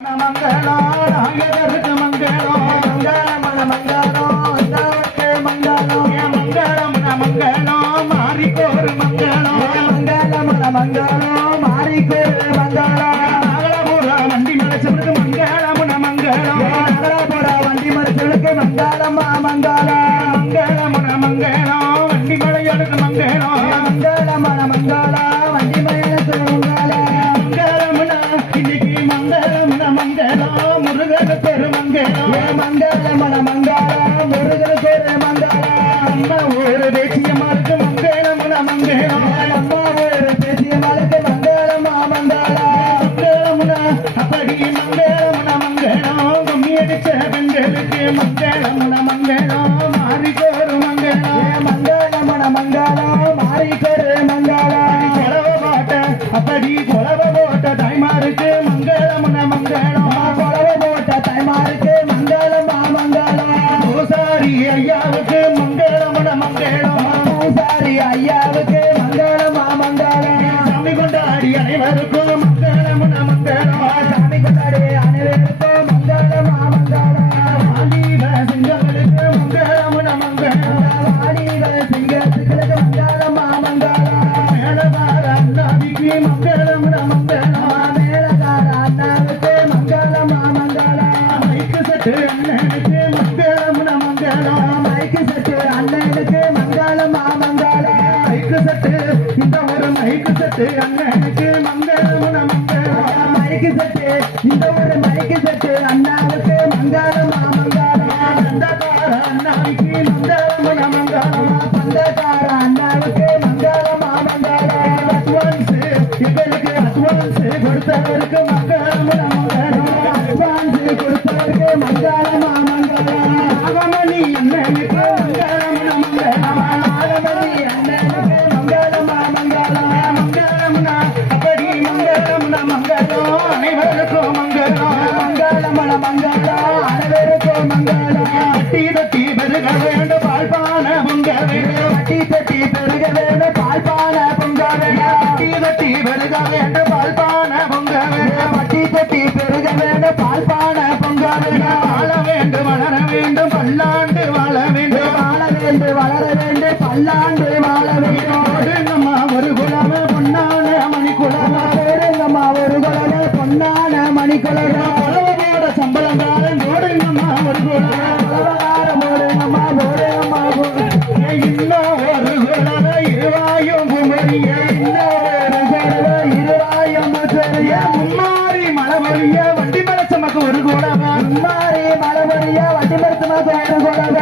மங்களம் நாயகருக்கு மங்களம் மங்களம் மங்களம் மங்களம் மங்களம் மங்களம் மாறிக்கோரு மங்களம் மங்களம் மங்களம் மாறிக்கோரு மங்களம் நகரபுர வண்டி மலைச்சவருக்கு மங்களம் மங்களம் நகரபுர வண்டி மலைச்சவருக்கு மங்களம் மங்களம் மங்களம் மங்களம் வண்டி மலையடுக்கு மங்களம் மங்களம் மங்களம் வண்டி மலையடுக்கு மங்களம் இன்னைக்கு மங்களம் மங்களம் முருகன் பெருமங்களம் மங்களம் மங்களம் முருகன் பெருமங்களம் அம்மா ஒரு தேசியமாருக்கு மங்களம் மங்களம் அம்மா ஒரு தேசியமாருக்கு மங்களம் மங்களம் அப்படி மங்களம் மங்களம் கும்மி அடிச்ச பெண்களுக்கு மங்களம் மங்களம் மாறிக்கோரு மங்களம் மங்களம் மங்களம் மாறிக்கோரு மங்களம் கொலவ போட்ட அப்படி கொலவ போட்ட தாய்மாருக்கு மங்களம் மங்களம் கொலவ போட்ட தாய்மாருக்கு மங்களம் மங்களம் பூசாரி ஐயாவுக்கு மங்களம் மங்களம் பூசாரி ஐயாவுக்கு மங்களம் மங்களம் சாமி கொண்டாடி அனைவருக்கும் மங்களம் மங்களம் சாமி கொண்டாடி அனைவருக்கும் மங்களம் மங்களம் வாலிப சிங்கங்களுக்கு மங்களம் மங்களம் வாலிப சிங்கத்துக்கு மங்களம் மங்களம் மேலதார அண்ணாவிக்கு மங்களம் மங்களம் மேலதார அண்ணாவுக்கு மங்களம் மங்களம் மைக்கு சட்டு அண்ணனுக்கு மங்களம் மங்களம் மைக்கு சட்டு அண்ணனுக்கு மங்களம் மங்களம் மைக்கு சட்டு இந்த ஒரு மைக்கு சட்டு அண்ணனுக்கு மங்களம் மங்களம் மைக்கு சட்டு இந்த ஒரு மைக்கு சட்டு அண்ணாவுக்கு மங்களம் மங்களம் சந்தகார அண்ணாவுக்கு மங்களம் மங்களம் சந்தகார அண்ணாவுக்கு மங்களம் மங்களம் அட்வான்ஸ் எங்களுக்கு அட்வான்ஸ் கொடுத்தவருக்கு மங்களம் மங்களம் அட்வான்ஸ் கொடுத்தவருக்கு மங்களம் மங்களம் நாகமணி அண்ணனுக்கு மங்களம் மங்களம் நாகமணி அண்ணனுக்கு மங்களம் மங்களம் மங்களம் அப்படி மங்களம் மங்களம் அனைவருக்கும் மங்களம் மங்களம் மங்களம் அனைவருக்கும் மங்களம் தட்டி தட்டி பெருக வேண்டும் பால்பான பொங்க வேண்டும் தட்டி தட்டி பெருக வேண்டும் பால்பான பொங்க வேண்டும் தட்டி தட்டி பெருக வேண்டும் பால்பான பொங்க வேண்டும் தட்டி தட்டி பெருக வேண்டும் பால்பான பொங்க வேண்டும் வாழ வேண்டும் வளர வேண்டும் பல்லாண்டு வாழ வேண்டும் வாழ வேண்டும் வளர வேண்டும் பல்லாண்டு வாழ வேண்டும் ஓடுங்கம்மா ஒரு குலம பொன்னான மணிக்குலம ஓடுங்கம்மா ஒரு குலம பொன்னான மணிக்குலம உலகோட சம்பளங்காரன் ஓடுங்கம்மா ஒரு குலகாரம் ஓடுங்கம்மா ஓடுங்கம்மா இன்னும் ஒரு குலம இருவாயும் குமரிய இன்னொரு குலம இருவாயும் சரிய மும்மாரி மலமொழிய வண்டி மலை சமக்கு ஒரு குலம மும்மாரி மலமொழிய வண்டி மலை சமக்கு ஒரு குலம